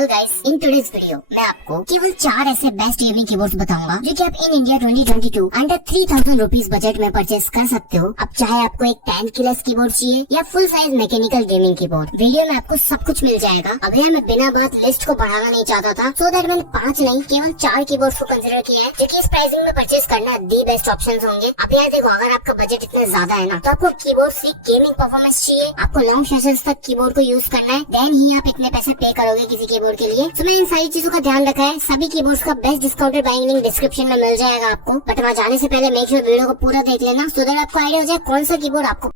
Well guys, in today's video मैं आपको केवल 4 ऐसे बेस्ट गेमिंग कीबोर्ड्स बताऊंगा जो कि आप in India 2022 under 3000 rupees budget में परचेस कर सकते हो। अब चाहे आपको एक 10 कीलेस कीबोर्ड चाहिए या full size mechanical gaming keyboard, video में आपको सब कुछ मिल जाएगा। अब यहाँ मैं बिना बात लिस्ट को बढ़ाना नहीं चाहता था, सो दैट मैंने 5 नहीं केवल 4 कीबोर्ड को कंसिडर किया है जो कि इस प्राइसिंग में परचेस करना दी बेस्ट ऑप्शन होंगे। अब यहाँ देखो, अगर आपका बजट इतना ज्यादा है ना, तो आपको कीबोर्ड से गेमिंग परफॉर्मेंस चाहिए, आपको लॉन्ग सेशंस तक कीबोर्ड को यूज करना है, देन ही आप इतने पैसे पे करोगे किसी कीबोर्ड के लिए। तो मैं इन सारी चीजों का ध्यान रखा है। सभी कीबोर्ड्स का best discounted buying link description में मिल जाएगा आपको, बट वहाँ जाने से पहले मेक श्योर वीडियो को पूरा देख लेना, सो दैट आपको आइडिया हो जाए कौन सा कीबोर्ड आपको।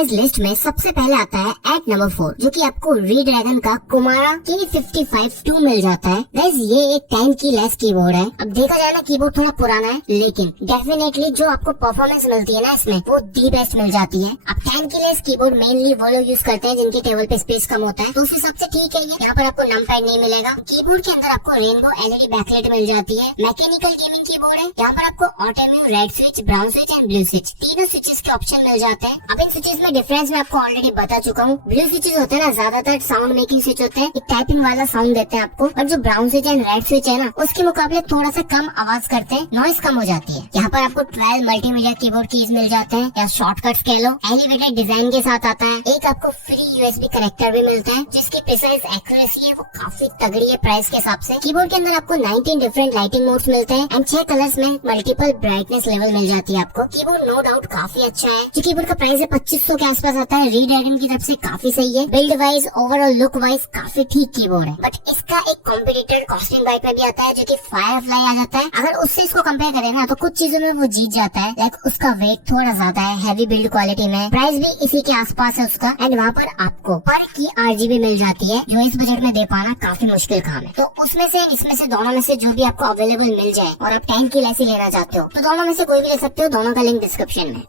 इस लिस्ट में सबसे पहले आता है एट नंबर 4, जो कि आपको रीड्रैगन का कुमारा K55-2 मिल जाता है। गाइस ये एक 10 की लेस कीबोर्ड है। अब देखा जाए ना, कीबोर्ड थोड़ा पुराना है, लेकिन डेफिनेटली जो आपको परफॉर्मेंस मिलती है ना इसमें, वो दी बेस्ट मिल जाती है। अब 10 की लेस कीबोर्ड मेनली वो लोग यूज करते हैं जिनके टेबल पे स्पेस कम होता है, तो उस हिसाब से ठीक है। यहाँ पर आपको नंपैड नहीं मिलेगा। कीबोर्ड के अंदर आपको रेनबो LED बैकलाइट मिल जाती है। मैकेनिकल गेमिंग कीबोर्ड है। यहाँ पर आपको automatic red switch, brown switch and blue switch, तीनों स्विचेस के ऑप्शन मिल जाते हैं। अब इन स्विचेस में डिफरेंस मैं आपको ऑलरेडी बता चुका हूँ। ब्लू स्विचेस होते हैं ना, ज्यादातर साउंड मेकिंग स्विच होते हैं, एक टाइपिंग वाला साउंड देते हैं आपको, और जो brown switch and red switch है ना, उसके मुकाबले थोड़ा सा कम आवाज करते हैं, नॉइस कम हो जाती है। यहाँ पर आपको 12 मल्टीमीडिया कीबोर्ड कीज मिल जाते हैं, या शॉर्टकट्स कह लो। एलिवेटेड डिजाइन के साथ आता है। एक आपको फ्री USB कनेक्टर भी मिलता है, जिसकी प्रिसाइज एक्यूरेसी है वो काफी तगड़ी है प्राइस के हिसाब से। कीबोर्ड के अंदर आपको 19 डिफरेंट लाइटिंग मोड्स मिलते हैं एंड 6 कलर्स में मल्टीपल ब्राइटनेस लेवल मिल जाती है आपको। कीबोर्ड नो डाउट काफी अच्छा है। जो कीबोर्ड का प्राइस है 2500 के आसपास आता है। रीड्रैगन की तरफ से काफी सही है। Build wise, overall look wise काफी ठीक कीबोर्ड है, बट इसका एक कॉम्पिटिटर कॉस्टिंग बाइट में भी आता है, जो कि फायरफ्लाई आ जाता है। अगर उससे इसको कंपेयर करें ना, तो कुछ चीजों में वो जीत जाता है। लाइक उसका वेट थोड़ा ज्यादा है, हैवी बिल्ड क्वालिटी में, प्राइस भी इसी के आसपास है उसका, एंड वहाँ पर आपको पर की RGB मिल जाती है, जो इस बजट में दे पाना काफी मुश्किल काम है। तो उसमें से, इसमें से, दोनों में से जो भी आपको अवेलेबल मिल जाए, और आप 10 की लेसी लेना चाहते हो, तो दोनों में से कोई भी ले सकते हो। दोनों का लिंक डिस्क्रिप्शन में।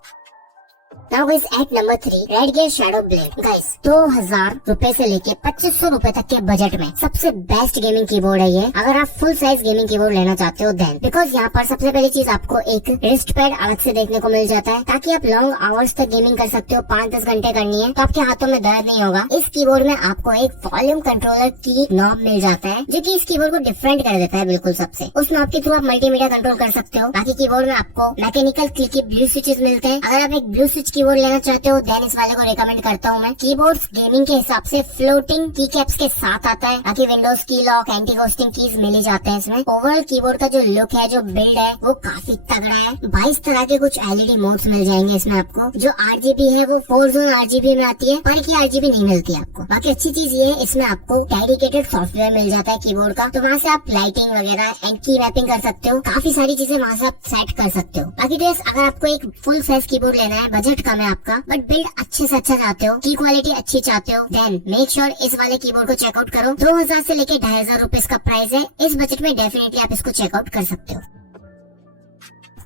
Now guys, at number 3, Redgear Shadow Blade। Guys 2000 रुपए से लेके 2500 रुपए तक के बजट में सबसे बेस्ट गेमिंग कीबोर्ड है ये, अगर आप फुल साइज गेमिंग कीबोर्ड लेना चाहते हो देन। बिकॉज यहाँ पर सबसे पहली चीज आपको एक रिस्ट पैड अलग से देखने को मिल जाता है, ताकि आप लॉन्ग आवर्स तक गेमिंग कर सकते हो। 5-10 घंटे करनी है तो आपके हाथों में दर्द नहीं होगा। इस कीबोर्ड में आपको एक वॉल्यूम कंट्रोलर की नॉब मिल जाता है, जो कि इस कीबोर्ड को डिफरेंट कर देता है बिल्कुल सबसे। उस नॉब के थ्रू आप मल्टीमीडिया कंट्रोल कर सकते हो। बाकी कीबोर्ड में आपको मैकेनिकल क्लिकी ब्लू स्विचेस मिलते हैं। अगर आप एक ब्लू स्विच कीबोर्ड लेना चाहते हो देन इस वाले को रिकमेंड करता हूँ मैं। कीबोर्ड्स गेमिंग के हिसाब से फ्लोटिंग की कैप्स के साथ आता है, ताकि विंडोज की लॉक, एंटी घोस्टिंग कीज मिल जाते हैं इसमें। ओवरऑल कीबोर्ड का जो लुक है, जो बिल्ड है, वो काफी तगड़ा है। 22 तरह के कुछ LED मोड्स मिल जाएंगे इसमें आपको। जो RGB है वो 4 जोन RGB में आती है, पर की RGB नहीं मिलती आपको। बाकी अच्छी चीज ये है, इसमें आपको डेडिकेटेड सॉफ्टवेयर मिल जाता है कीबोर्ड का, तो वहाँ से आप लाइटिंग वगैरह एंड की मैपिंग कर सकते हो। काफी सारी चीजें वहाँ से आप सेट कर सकते हो। बाकी अगर आपको एक फुल साइज कीबोर्ड लेना है, बजट कम है आपका, बट बिल्ड अच्छे से अच्छा चाहते हो, की क्वालिटी अच्छी चाहते हो, देन मेक श्योर इस वाले कीबोर्ड को चेकआउट करो। 2000 से लेके 2500 रुपए इसका प्राइस है। इस बजट में डेफिनेटली आप इसको चेकआउट कर सकते हो।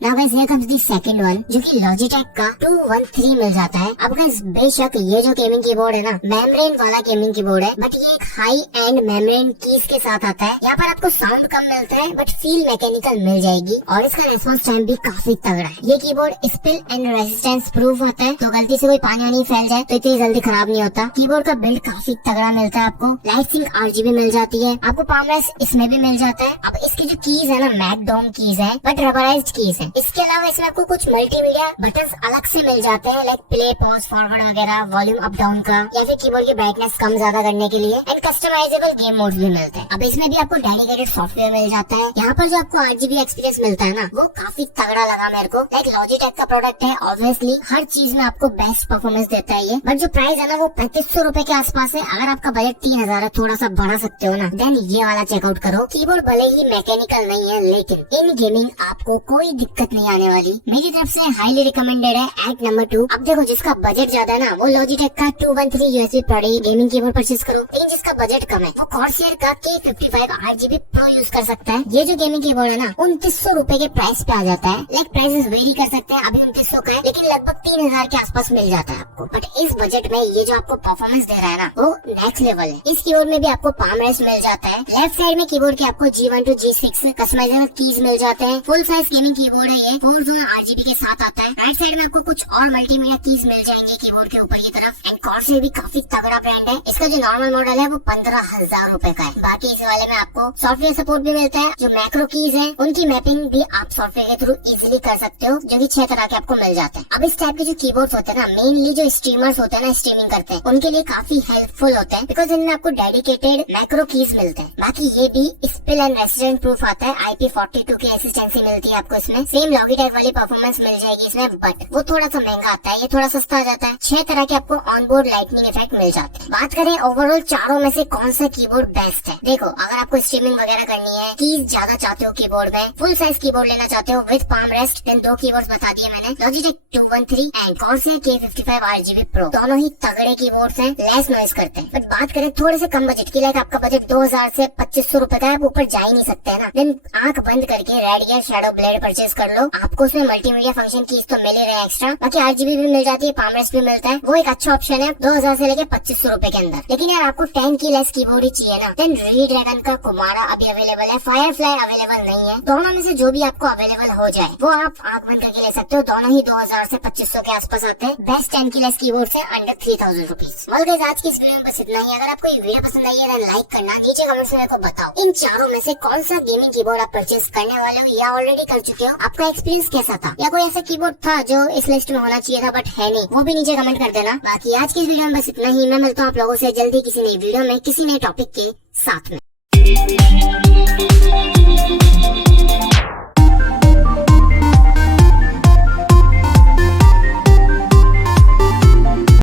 Now guys, here comes the second one, जो कि Logitech का 213 मिल जाता है। अब guys, बेशक ये जो गेमिंग कीबोर्ड है ना, मेम्ब्रेन वाला गेमिंग कीबोर्ड है, बट ये एक हाई एंड मेम्ब्रेन कीज के साथ आता है। यहाँ पर आपको साउंड कम मिलता है, बट फील मैकेनिकल मिल जाएगी, और इसका रेस्पॉन्स टाइम भी काफी तगड़ा है। ये keyboard spill and resistance proof होता है, तो गलती से कोई पानी नहीं फैल जाए तो इतनी जल्दी खराब नहीं होता। कीबोर्ड का बिल्ड काफी तगड़ा मिलता है आपको। लाइट सिंक RGB मिल जाती है आपको। पाम रेस्ट इसमें भी मिल जाता है। अब इसकी जो कीज है ना, मैट डोम कीज है, बट रबराइज्ड कीज है। इसके अलावा इसमें आपको कुछ मल्टीमीडिया बटन्स अलग से मिल जाते हैं, लाइक प्ले, पॉज, फॉरवर्ड वगैरह, वॉल्यूम अप डाउन का, या फिर कीबोर्ड की ब्राइटनेस कम ज्यादा करने के लिए, एंड कस्टमाइजेबल गेम मोड्स भी मिलते हैं। अब इसमें भी आपको डेडिकेटेड सॉफ्टवेयर मिल जाता है। यहाँ पर जो आपको RGB एक्सपीरियंस मिलता है ना, वो काफी तगड़ा लगा मेरे को। लाइक Logitech का प्रोडक्ट है, ऑब्वियसली हर चीज में आपको बेस्ट परफॉर्मेंस देता है ये, बट जो प्राइस है ना, वो 3500 रुपए के आसपास है। अगर आपका बजट 3000 है, थोड़ा सा बढ़ा सकते हो ना, देन ये वाला चेकआउट करो। कीबोर्ड भले ही मैकेनिकल नहीं है, लेकिन इन गेमिंग आपको कोई दिक्कत नहीं आने वाली। मेरी तरफ से हाईली रिकमेंडेड है। एट नंबर 2, अब देखो जिसका बजट ज्यादा है ना, वो Logitech का 213 USB product gaming keyboard purchase करो। लेकिन जिसका बजट कम है, वो Corsair का K55 RGB Pro यूज कर सकता है। ये जो गेमिंग कीबोर्ड है ना, 2900 रुपए के प्राइस पे आ जाता है। लाइक प्राइसेस वेरी कर सकते हैं, अभी 2900 का है, लेकिन लगभग 3000 के आसपास मिल जाता है आपको। बट इस बजट में ये जो आपको परफॉर्मेंस दे रहा है ना, वो नेक्स्ट लेवल है। इस कीबोर्ड में भी आपको पाम रेस्ट मिल जाता है। लेफ्ट साइड में कीबोर्ड के आपको G1 to G6 customisable keys मिल जाते हैं। फुल साइज गेमिंग कीबोर्ड है ये, 4 जोन RGB के साथ आता है। राइट साइड में आपको कुछ और मल्टीमीडिया कीज मिल जाएंगे कीबोर्ड के ऊपर की तरफ। एंड कॉर्सर भी काफी तगड़ा ब्रांड है। इसका जो नॉर्मल मॉडल है वो 15,000 रुपए का है। बाकी इस वाले में आपको सॉफ्टवेयर सपोर्ट भी मिलता है। जो मैक्रो कीज है उनकी मैपिंग भी आप सॉफ्टवेयर के थ्रू इजीली कर सकते हो, जो कि 6 तरह के आपको मिल जाते हैं। अब इस टाइप के जो कीबोर्ड्स होते हैं ना, मेनली जो स्ट्रीमर्स होते हैं ना, स्ट्रीमिंग करते हैं, उनके लिए काफी हेल्पफुल होते हैं, बिकॉज इनमें आपको डेडिकेटेड मैक्रो कीज मिलते हैं। बाकी ये भी स्पिल एंड रेसिडेंट प्रूफ आता है। IP42 की एसिस्टेंसी मिलती है आपको इसमें। सेम लॉगिटेक वाली परफॉर्मेंस मिल जाएगी इसमें, बट वो थोड़ा सा महंगा आता है, ये थोड़ा सस्ता आ जाता है। 6 तरह के आपको ऑनबोर्ड लाइटनिंग इफेक्ट मिल जाते हैं। बात करें ओवरऑल चारों में से कौन सा कीबोर्ड बेस्ट है, देखो अगर आपको स्ट्रीमिंग वगैरह करनी है, कीज ज्यादा चाहते हो कीबोर्ड में, फुल साइज कीबोर्ड लेना चाहते हो with palm rest, then 2 keyboards बता दिए मैंने, Logitech 213 and Corsair K55 RGB Pro। दोनों ही तगड़े कीबोर्ड्स हैं, लेस नॉइज करते हैं। बट बात करें थोड़े से कम बजट की, लाइक आपका बजट 2000 से 2500 रुपए का है, ऊपर जा ही नहीं सकते है ना, देन आंख बंद करके रेडियर शैडो ब्लेड परचेज कर लो। आपको उसमें मल्टीमीडिया फंक्शन कीज तो मिल ही रहे एक्स्ट्रा, बाकी RGB भी मिल जाती है, पाम रेस्ट भी मिलता है। वो एक अच्छा ऑप्शन है 2000 से लेके 2500 रुपए के अंदर। लेकिन यार आपको 10 की लेस कीबोर्ड ही चाहिए ना, देन रीड्रैगन का कुमारा अभी अवेलेबल है, फायरफ्लाई अवेलेबल नहीं है। दोनों में से जो भी आपको अवेलेबल हो जाए वो आप आंख बंद करके ले सकते हो। दोनों ही 2000 से 2500 के आसपास आते हैं। बेस्ट 10 की लेस कीबोर्ड है अंडर 3000 रुपीज। वेल गाइस, आज की इस वीडियो में बस इतना ही। अगर आपको ये वीडियो पसंद आई है तो लाइक करना, नीचे कमेंट्स में मेरे को बताओ इन चारों में से कौन सा गेमिंग कीबोर्ड आप परचेज करने वाले हो या ऑलरेडी कर चुके हो। आपका एक्सपीरियंस कैसा था, या कोई ऐसा कीबोर्ड था जो इस लिस्ट में होना चाहिए था बट है नहीं, वो भी नीचे कमेंट कर देना। बाकी आज की इस वीडियो में बस इतना ही। मैं मिलता हूँ आप लोगों से जल्दी किसी नई वीडियो में किसी नए टॉपिक के साथ में।